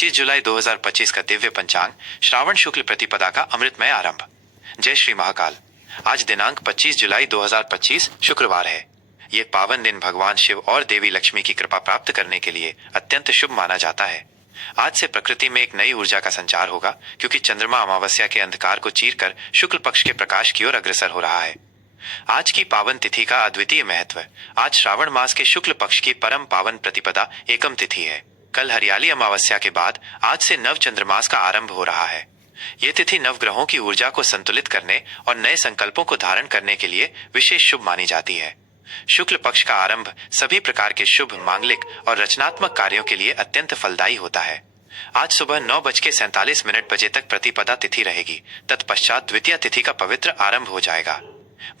25 जुलाई 2025 का दिव्य पंचांग श्रावण शुक्ल प्रतिपदा का अमृतमय आरंभ। जय श्री महाकाल। आज दिनांक 25 जुलाई 2025 शुक्रवार है। ये पावन दिन भगवान शिव और देवी लक्ष्मी की कृपा प्राप्त करने के लिए अत्यंत शुभ माना जाता है। आज से प्रकृति में एक नई ऊर्जा का संचार होगा, क्योंकि चंद्रमा अमावस्या के अंधकार को चीरकर शुक्ल पक्ष के प्रकाश की ओर अग्रसर हो रहा है। आज की पावन तिथि का अद्वितीय महत्व। आज श्रावण मास के शुक्ल पक्ष की परम पावन प्रतिपदा एकम तिथि है। कल हरियाली अमावस्या के बाद आज से नव चंद्रमास का आरंभ हो रहा है। ये तिथि नवग्रहों की ऊर्जा को संतुलित करने और नए संकल्पों को धारण करने के लिए विशेष शुभ मानी जाती है। शुक्ल पक्ष का आरंभ सभी प्रकार के शुभ, मांगलिक और रचनात्मक कार्यों के लिए अत्यंत फलदायी होता है। आज सुबह 9:47 बजे तक प्रतिपदा तिथि रहेगी। तत्पश्चात द्वितीय तिथि का पवित्र आरंभ हो जाएगा।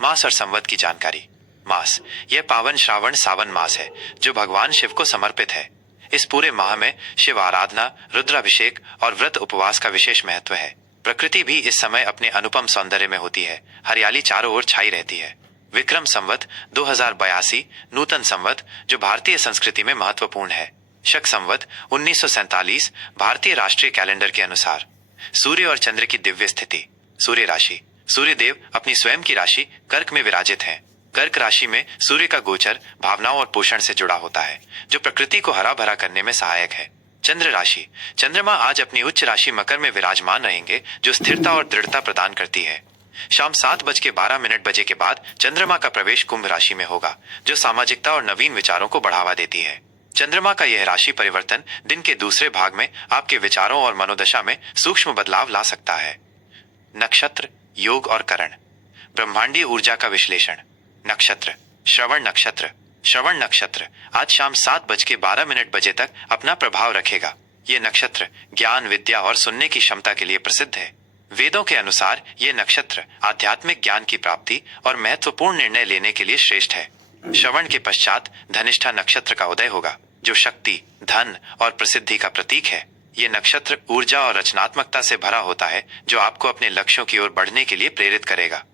मास और संवत की जानकारी। मास, यह पावन श्रावण सावन मास है जो भगवान शिव को समर्पित है। इस पूरे माह में शिव आराधना, रुद्राभिषेक और व्रत उपवास का विशेष महत्व है। प्रकृति भी इस समय अपने अनुपम सौंदर्य में होती है। हरियाली चारों ओर छाई रहती है। विक्रम संवत 2082 नूतन संवत जो भारतीय संस्कृति में महत्वपूर्ण है। शक संवत 1947 भारतीय राष्ट्रीय कैलेंडर के अनुसार। सूर्य और चंद्र की दिव्य स्थिति। सूर्य राशि। सूर्य देव अपनी स्वयं की राशि कर्क में विराजित हैं। कर्क राशि में सूर्य का गोचर भावनाओं और पोषण से जुड़ा होता है, जो प्रकृति को हरा भरा करने में सहायक है। चंद्र राशि। चंद्रमा आज अपनी उच्च राशि मकर में विराजमान रहेंगे, जो स्थिरता और दृढ़ता प्रदान करती है। शाम 7:12 के बाद चंद्रमा का प्रवेश कुंभ राशि में होगा, जो सामाजिकता और नवीन विचारों को बढ़ावा देती है। चंद्रमा का यह राशि परिवर्तन दिन के दूसरे भाग में आपके विचारों और मनोदशा में सूक्ष्म बदलाव ला सकता है। नक्षत्र, योग और करण। ब्रह्मांडीय ऊर्जा का विश्लेषण। नक्षत्र। श्रवण नक्षत्र। श्रवण नक्षत्र आज शाम 7:12 तक अपना प्रभाव रखेगा। ये नक्षत्र ज्ञान, विद्या और सुनने की क्षमता के लिए प्रसिद्ध है। वेदों के अनुसार ये नक्षत्र आध्यात्मिक ज्ञान की प्राप्ति और महत्वपूर्ण निर्णय लेने के लिए श्रेष्ठ है। श्रवण के पश्चात धनिष्ठा नक्षत्र का उदय होगा, जो शक्ति, धन और प्रसिद्धि का प्रतीक है। ये नक्षत्र ऊर्जा और रचनात्मकता से भरा होता है, जो आपको अपने लक्ष्यों की ओर बढ़ने के लिए प्रेरित करेगा।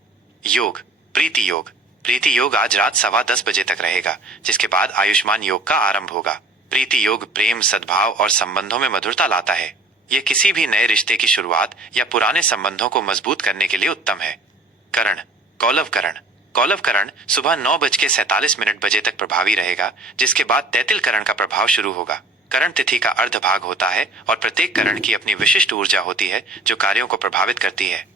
योग। प्रीति योग। प्रीति योग आज रात 10:15 तक रहेगा, जिसके बाद आयुष्मान योग का आरंभ होगा। प्रीति योग प्रेम, सद्भाव और संबंधों में मधुरता लाता है। यह किसी भी नए रिश्ते की शुरुआत या पुराने संबंधों को मजबूत करने के लिए उत्तम है। करण। कौलव करण। कौलव करण सुबह 9:47 तक प्रभावी रहेगा, जिसके बाद तैतिल करण का प्रभाव शुरू होगा। करण तिथि का अर्ध भाग होता है और प्रत्येक करण की अपनी विशिष्ट ऊर्जा होती है, जो कार्यों को प्रभावित करती है।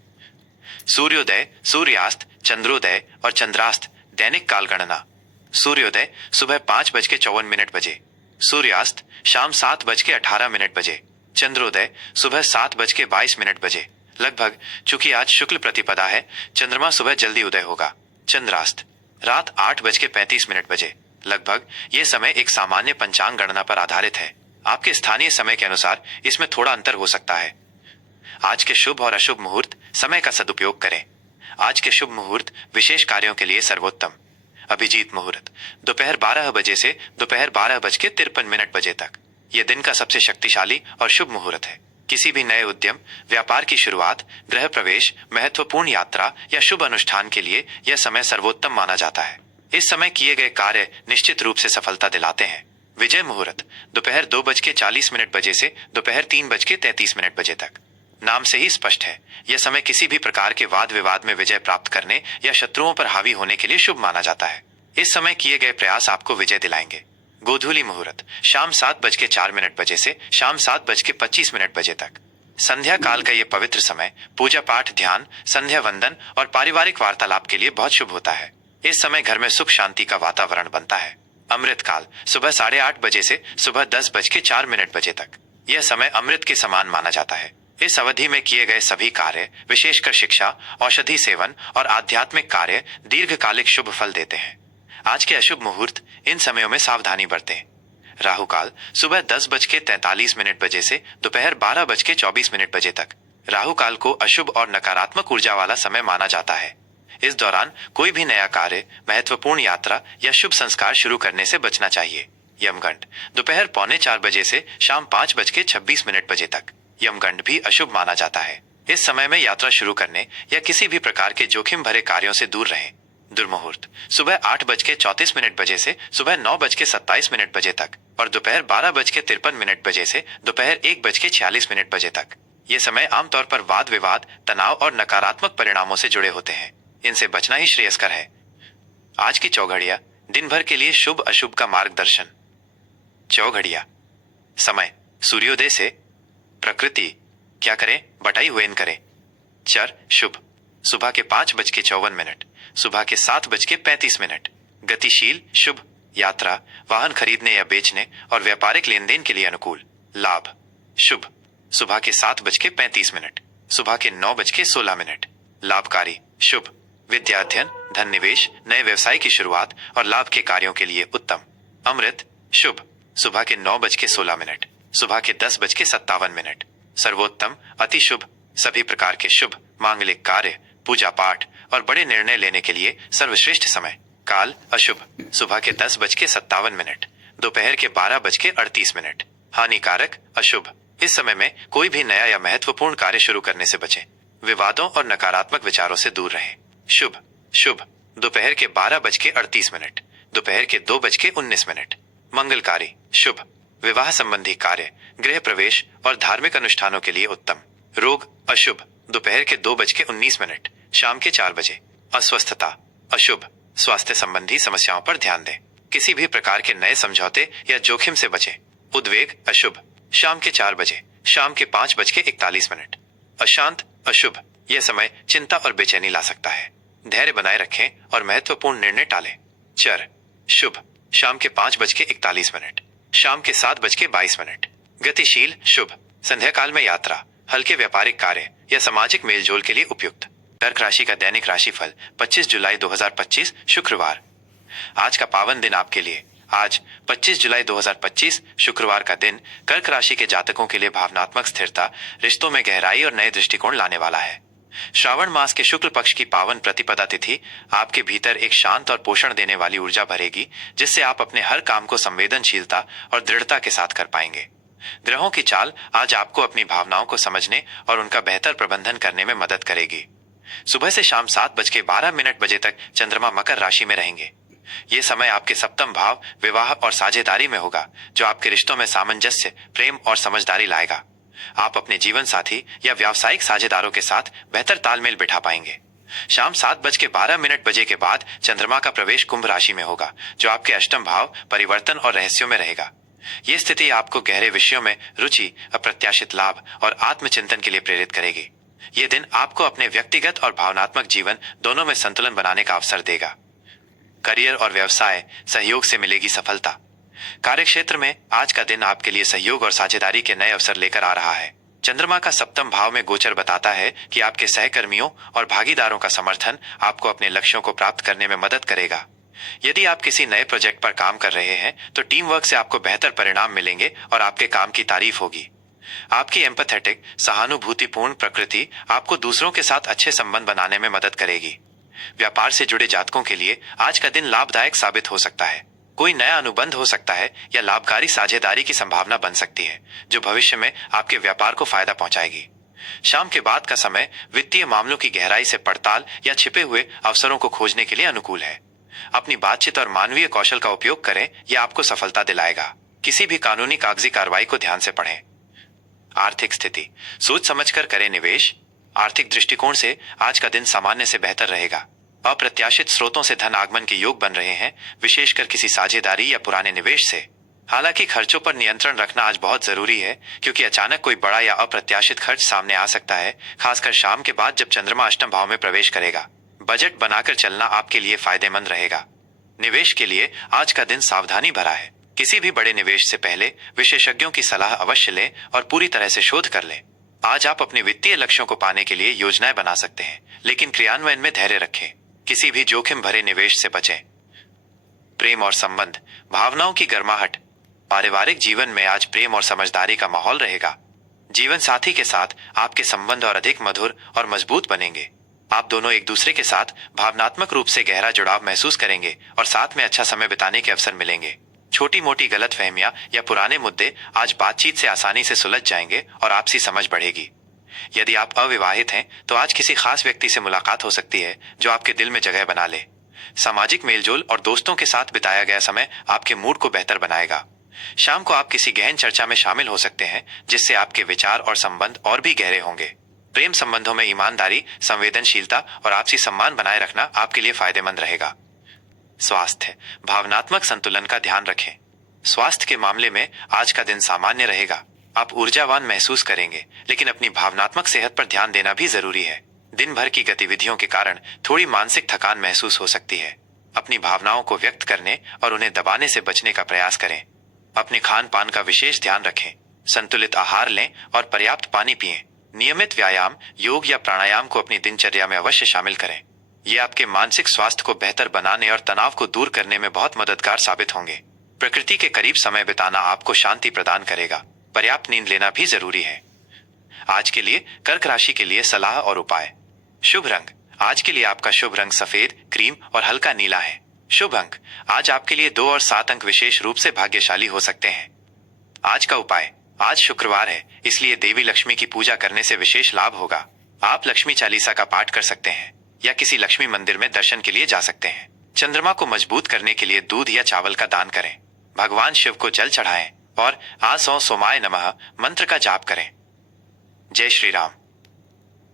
सूर्योदय, सूर्यास्त, चंद्रोदय और चंद्रास्त दैनिक काल गणना। सूर्योदय सुबह 5:54 सूर्यास्त शाम 7:18 चंद्रोदय सुबह 7:22 लगभग। चूंकि आज शुक्ल प्रतिपदा है, चंद्रमा सुबह जल्दी उदय होगा। चंद्रास्त रात 8:35 लगभग। यह समय एक सामान्य पंचांग गणना पर आधारित है। आपके स्थानीय समय के अनुसार इसमें थोड़ा अंतर हो सकता है। आज के शुभ और अशुभ मुहूर्त। समय का सदुपयोग करें। आज के शुभ मुहूर्त विशेष कार्यों के लिए सर्वोत्तम। अभिजीत मुहूर्त दोपहर 12 बजे से दोपहर 12:53 तक। यह दिन का सबसे शक्तिशाली और शुभ मुहूर्त है। किसी भी नए उद्यम, व्यापार की शुरुआत, गृह प्रवेश, महत्वपूर्ण यात्रा या शुभ अनुष्ठान के लिए यह समय सर्वोत्तम माना जाता है। इस समय किए गए कार्य निश्चित रूप से सफलता दिलाते हैं। विजय मुहूर्त दोपहर 2:40 से दोपहर 3:33 तक। नाम से ही स्पष्ट है, यह समय किसी भी प्रकार के वाद विवाद में विजय प्राप्त करने या शत्रुओं पर हावी होने के लिए शुभ माना जाता है। इस समय किए गए प्रयास आपको विजय दिलाएंगे। गोधूली मुहूर्त शाम 7:04 से शाम 7:25 तक। संध्या काल का यह पवित्र समय पूजा पाठ, ध्यान, संध्या वंदन और पारिवारिक वार्तालाप के लिए बहुत शुभ होता है। इस समय घर में सुख शांति का वातावरण बनता है। अमृत काल सुबह 8:30 से सुबह 10:04 तक। यह समय अमृत के समान माना जाता है। इस अवधि में किए गए सभी कार्य, विशेषकर शिक्षा, औषधि सेवन और आध्यात्मिक कार्य दीर्घकालिक शुभ फल देते हैं। आज के अशुभ मुहूर्त। इन समयों में सावधानी बरतें। राहु काल सुबह 10:43 से दोपहर 12:24 तक। राहु काल को अशुभ और नकारात्मक ऊर्जा वाला समय माना जाता है। इस दौरान कोई भी नया कार्य, महत्वपूर्ण यात्रा या शुभ संस्कार शुरू करने से बचना चाहिए। यमगंड दोपहर 3:45 से शाम 5:26 तक। यमगंड भी अशुभ माना जाता है। इस समय में यात्रा शुरू करने या किसी भी प्रकार के जोखिम भरे कार्यों से दूर रहें। दुर्मुहूर्त सुबह 8:34 बजे से सुबह 9:27 बजे तक और दोपहर 12:53 बजे से दोपहर 1:46 बजे तक। ये समय आमतौर पर वाद विवाद, तनाव और नकारात्मक परिणामों से जुड़े होते हैं। इनसे बचना ही श्रेयस्कर है। आज की चौघड़िया दिन भर के लिए शुभ अशुभ का मार्गदर्शन। चौघड़िया समय सूर्योदय से प्रकृति क्या करें बटाई हुएन करें। चर शुभ सुबह के 5:54, सुबह के 7:35। गतिशील शुभ यात्रा, वाहन खरीदने या बेचने और व्यापारिक लेन देन के लिए अनुकूल। लाभ शुभ सुबह के 7:35, सुबह के 9:16। लाभकारी शुभ विद्या अध्ययन, धन निवेश, नए व्यवसाय की शुरुआत और लाभ के कार्यों के लिए उत्तम। अमृत शुभ सुबह के 9:16, सुबह के 10:57। सर्वोत्तम अति शुभ सभी प्रकार के शुभ मांगलिक कार्य, पूजा पाठ और बड़े निर्णय लेने के लिए सर्वश्रेष्ठ समय। काल अशुभ सुबह के 10:57, दोपहर के 12:38। हानिकारक अशुभ इस समय में कोई भी नया या महत्वपूर्ण कार्य शुरू करने से बचें। विवादों और नकारात्मक विचारों से दूर रहें। शुभ शुभ दोपहर के 12:38, दोपहर के 2:19। मंगलकारी शुभ विवाह संबंधी कार्य, गृह प्रवेश और धार्मिक अनुष्ठानों के लिए उत्तम। रोग अशुभ दोपहर के 2:19, शाम के 4 बजे। अस्वस्थता अशुभ स्वास्थ्य संबंधी समस्याओं पर ध्यान दें। किसी भी प्रकार के नए समझौते या जोखिम से बचें। उद्वेग अशुभ शाम के 4 बजे, शाम के 5:41। अशांत अशुभ यह समय चिंता और बेचैनी ला सकता है। धैर्य बनाए रखें और महत्वपूर्ण निर्णय टालें। चर शुभ शाम के 5:41, शाम के 7:22। गतिशील शुभ संध्या काल में यात्रा, हल्के व्यापारिक कार्य या सामाजिक मेलजोल के लिए उपयुक्त। कर्क राशि का दैनिक राशिफल 25 जुलाई 2025 शुक्रवार। आज का पावन दिन आपके लिए। आज 25 जुलाई 2025 शुक्रवार का दिन कर्क राशि के जातकों के लिए भावनात्मक स्थिरता, रिश्तों में गहराई और नए दृष्टिकोण लाने वाला है। श्रावण मास के शुक्ल पक्ष की पावन प्रतिपदा तिथि आपके भीतर एक शांत और पोषण देने वाली ऊर्जा भरेगी, जिससे आप अपने हर काम को संवेदनशीलता और दृढ़ता के साथ कर पाएंगे। ग्रहों की चाल आज आपको अपनी भावनाओं को समझने और उनका बेहतर प्रबंधन करने में मदद करेगी। सुबह से शाम 7:12 बजे तक चंद्रमा मकर राशि में रहेंगे। ये समय आपके सप्तम भाव विवाह और साझेदारी में होगा, जो आपके रिश्तों में सामंजस्य, प्रेम और समझदारी लाएगा। आप अपने जीवन साथी या व्यावसायिक साझेदारों के साथ बेहतर तालमेल बिठा पाएंगे। शाम 7:12 बजे के बाद चंद्रमा का प्रवेश कुंभ राशि में होगा, जो आपके अष्टम भाव परिवर्तन और रहस्यों में रहेगा। ये स्थिति आपको गहरे विषयों में रुचि, अप्रत्याशित लाभ और आत्मचिंतन के लिए प्रेरित करेगी। ये दिन आपको अपने व्यक्तिगत और भावनात्मक जीवन दोनों में संतुलन बनाने का अवसर देगा। करियर और व्यवसाय सहयोग से मिलेगी सफलता। कार्यक्षेत्र में आज का दिन आपके लिए सहयोग और साझेदारी के नए अवसर लेकर आ रहा है। चंद्रमा का सप्तम भाव में गोचर बताता है कि आपके सहकर्मियों और भागीदारों का समर्थन आपको अपने लक्ष्यों को प्राप्त करने में मदद करेगा। यदि आप किसी नए प्रोजेक्ट पर काम कर रहे हैं तो टीम वर्क से आपको बेहतर परिणाम मिलेंगे और आपके काम की तारीफ होगी। आपकी एम्पैथेटिक, सहानुभूतिपूर्ण प्रकृति आपको दूसरों के साथ अच्छे संबंध बनाने में मदद करेगी। व्यापार से जुड़े जातकों के लिए आज का दिन लाभदायक साबित हो सकता है। कोई नया अनुबंध हो सकता है या लाभकारी साझेदारी की संभावना बन सकती है, जो भविष्य में आपके व्यापार को फायदा पहुंचाएगी। शाम के बाद का समय वित्तीय मामलों की गहराई से पड़ताल या छिपे हुए अवसरों को खोजने के लिए अनुकूल है। अपनी बातचीत और मानवीय कौशल का उपयोग करें, यह आपको सफलता दिलाएगा। किसी भी कानूनी कागजी कार्रवाई को ध्यान से पढ़ें। आर्थिक स्थिति सोच समझकर करें निवेश। आर्थिक दृष्टिकोण से आज का दिन सामान्य से बेहतर रहेगा। अप्रत्याशित स्रोतों से धन आगमन के योग बन रहे हैं, विशेषकर किसी साझेदारी या पुराने निवेश से। हालांकि खर्चों पर नियंत्रण रखना आज बहुत जरूरी है, क्योंकि अचानक कोई बड़ा या अप्रत्याशित खर्च सामने आ सकता है, खासकर शाम के बाद जब चंद्रमा अष्टम भाव में प्रवेश करेगा। बजट बनाकर चलना आपके लिए फायदेमंद रहेगा। निवेश के लिए आज का दिन सावधानी भरा है। किसी भी बड़े निवेश से पहले विशेषज्ञों की सलाह अवश्य लें और पूरी तरह से शोध कर लें। आज आप अपने वित्तीय लक्ष्यों को पाने के लिए योजनाएं बना सकते हैं, लेकिन क्रियान्वयन में धैर्य रखें। किसी भी जोखिम भरे निवेश से बचें। प्रेम और संबंध, भावनाओं की गर्माहट। पारिवारिक जीवन में आज प्रेम और समझदारी का माहौल रहेगा। जीवन साथी के साथ आपके संबंध और अधिक मधुर और मजबूत बनेंगे। आप दोनों एक दूसरे के साथ भावनात्मक रूप से गहरा जुड़ाव महसूस करेंगे और साथ में अच्छा समय बिताने के अवसर मिलेंगे। छोटी मोटी गलतफहमियां या पुराने मुद्दे आज बातचीत से आसानी से सुलझ जाएंगे और आपसी समझ बढ़ेगी। यदि आप अविवाहित हैं तो आज किसी खास व्यक्ति से मुलाकात हो सकती है जो आपके दिल में जगह बना ले। सामाजिक मेलजोल और दोस्तों के साथ बिताया गया समय आपके मूड को बेहतर बनाएगा। शाम को आप किसी गहन चर्चा में शामिल हो सकते हैं, जिससे आपके विचार और संबंध और भी गहरे होंगे। प्रेम संबंधों में ईमानदारी, संवेदनशीलता और आपसी सम्मान बनाए रखना आपके लिए फायदेमंद रहेगा। स्वास्थ्य, भावनात्मक संतुलन का ध्यान रखें। स्वास्थ्य के मामले में आज का दिन सामान्य रहेगा। आप ऊर्जावान महसूस करेंगे, लेकिन अपनी भावनात्मक सेहत पर ध्यान देना भी जरूरी है। दिन भर की गतिविधियों के कारण थोड़ी मानसिक थकान महसूस हो सकती है। अपनी भावनाओं को व्यक्त करने और उन्हें दबाने से बचने का प्रयास करें। अपने खान पान का विशेष ध्यान रखें। संतुलित आहार लें और पर्याप्त पानी पिएं। नियमित व्यायाम, योग या प्राणायाम को अपनी दिनचर्या में अवश्य शामिल करें। ये आपके मानसिक स्वास्थ्य को बेहतर बनाने और तनाव को दूर करने में बहुत मददगार साबित होंगे। प्रकृति के करीब समय बिताना आपको शांति प्रदान करेगा। पर्याप्त नींद लेना भी जरूरी है। आज के लिए कर्क राशि के लिए सलाह और उपाय। शुभ रंग, आज के लिए आपका शुभ रंग सफेद, क्रीम और हल्का नीला है। शुभ अंक, आज आपके लिए 2 और 7 अंक विशेष रूप से भाग्यशाली हो सकते हैं। आज का उपाय, आज शुक्रवार है, इसलिए देवी लक्ष्मी की पूजा करने से विशेष लाभ होगा। आप लक्ष्मी चालीसा का पाठ कर सकते हैं या किसी लक्ष्मी मंदिर में दर्शन के लिए जा सकते हैं। चंद्रमा को मजबूत करने के लिए दूध या चावल का दान करें। भगवान शिव को जल चढ़ाएं और आ सौ सोमाय नमः मंत्र का जाप करें। जय श्री राम।